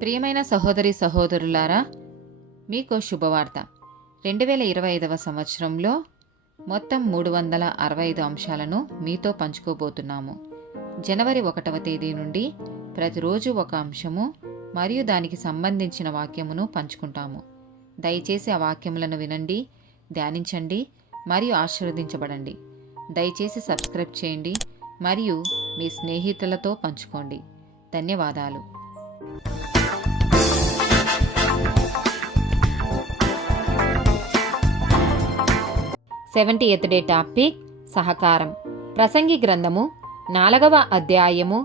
ప్రియమైన సహోదరి సహోదరులారా, మీకు శుభవార్త. 2025వ సంవత్సరంలో మొత్తం 365 అంశాలను మీతో పంచుకోబోతున్నాము. జనవరి 1వ తేదీ నుండి ప్రతిరోజు ఒక అంశము మరియు దానికి సంబంధించిన వాక్యమును పంచుకుంటాము. దయచేసి ఆ వాక్యములను వినండి, ధ్యానించండి మరియు ఆశీర్వదించబడండి. దయచేసి సబ్స్క్రైబ్ చేయండి మరియు మీ స్నేహితులతో పంచుకోండి. ధన్యవాదాలు. 70th డే టాపిక్ సహకారం. ప్రసంగి గ్రంథము 4వ అధ్యాయము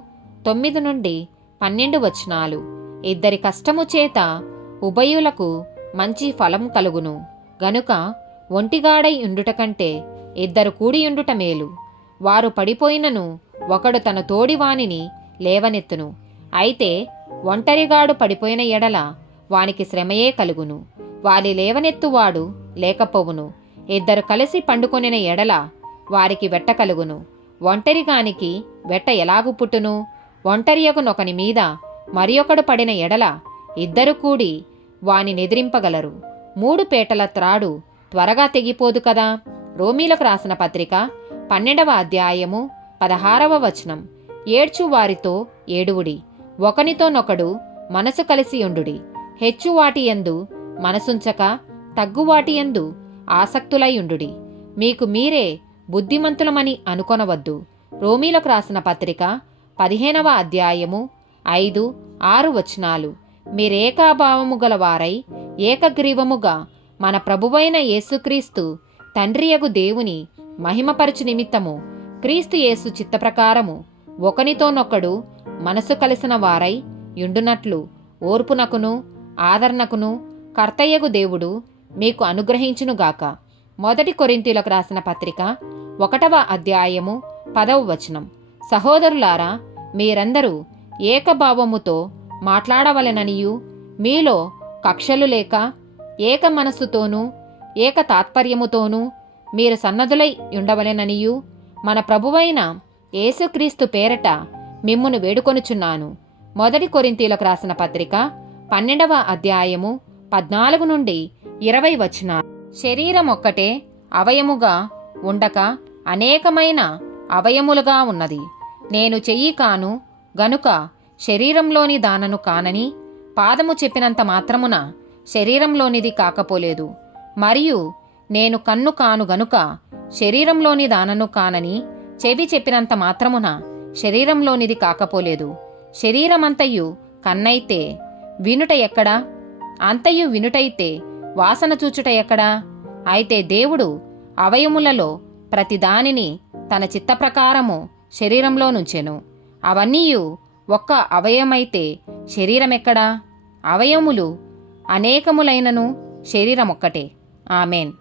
9 నుండి 12 వచనాలు. ఇద్దరి కష్టము చేత ఉభయులకు మంచి ఫలం కలుగును గనుక ఒంటిగాడై ఉండుట కంటే ఇద్దరు కూడియుండుట మేలు. వారు పడిపోయినను ఒకడు తన తోడివానిని లేవనెత్తును. అయితే ఒంటరిగాడు పడిపోయిన ఎడల వానికి శ్రమయే కలుగును, వాలి లేవనెత్తువాడు లేకపోవును. ఇద్దరు కలిసి పండుకొనిన ఎడల వారికి వెట్ట కలుగును. ఒంటరిగానికి వెట్ట ఎలాగు పుట్టును? ఒంటరియగునొకని మీద మరియొకడు పడిన ఎడల ఇద్దరు కూడి వాని నెదిరింపగలరు. 3 పేటల త్రాడు త్వరగా తెగిపోదు కదా. రోమీలకు రాసిన పత్రిక 12వ అధ్యాయము 16వ వచనం. ఏడ్చు వారితో ఏడువుడి, ఒకనితోనొకడు మనసు కలిసి ఉండుడి. హెచ్చువాటియందు మనసుంచక తగ్గువాటియందు ఆసక్తులైయుండుడి. మీకు మీరే బుద్ధిమంతులమని అనుకొనవద్దు. రోమీలకు రాసిన పత్రిక 15వ అధ్యాయము 5, 6 వచనాలు. మీరేకాభావము గలవారై ఏకగ్రీవముగా మన ప్రభువైన యేసుక్రీస్తు తండ్రియగు దేవుని మహిమపరచు నిమిత్తము క్రీస్తు యేసు చిత్తప్రకారము ఒకనితోనొకడు మనసు కలిసిన వారై యుండునట్లు ఓర్పునకును ఆదరణకును కర్తయ్యగు దేవుడు మీకు అనుగ్రహించునుగాక. 1 కొరింథీయులకు రాసిన పత్రిక 1వ అధ్యాయము 10వ వచనం. సహోదరులారా, మీరందరూ ఏకభావముతో మాట్లాడవలెననియు మీలో కక్షలు లేక ఏక మనస్సుతోనూ ఏక తాత్పర్యముతోనూ మీరు సన్నదులై ఉండవలెననియు మన ప్రభువైన యేసుక్రీస్తు పేరట మిమ్మును వేడుకొనుచున్నాను. 1 కొరింథీయులకు రాసిన పత్రిక 12వ అధ్యాయము 14 నుండి 20 వచనాలు. శరీరం ఒక్కటే అవయముగా ఉండక అనేకమైన అవయములుగా ఉన్నది. నేను చెయ్యి కాను గనుక శరీరంలోని దానను కానని పాదము చెప్పినంత మాత్రమున శరీరంలోనిది కాకపోలేదు. మరియు నేను కన్ను కాను గనుక శరీరంలోని దానను కానని చెవి చెప్పినంత మాత్రమున శరీరంలోనిది కాకపోలేదు. శరీరమంతయు కన్నైతే వినుట ఎక్కడా? అంతయు వినుటైతే వాసన చూచుట ఎక్కడా? అయితే దేవుడు అవయములలో ప్రతిదానిని తన చిత్తప్రకారము శరీరంలో నుంచెను. అవన్నీయు ఒక్క అవయమైతే శరీరమెక్కడా? అవయములు అనేకములైనను శరీరమొక్కటే. ఆమెన్.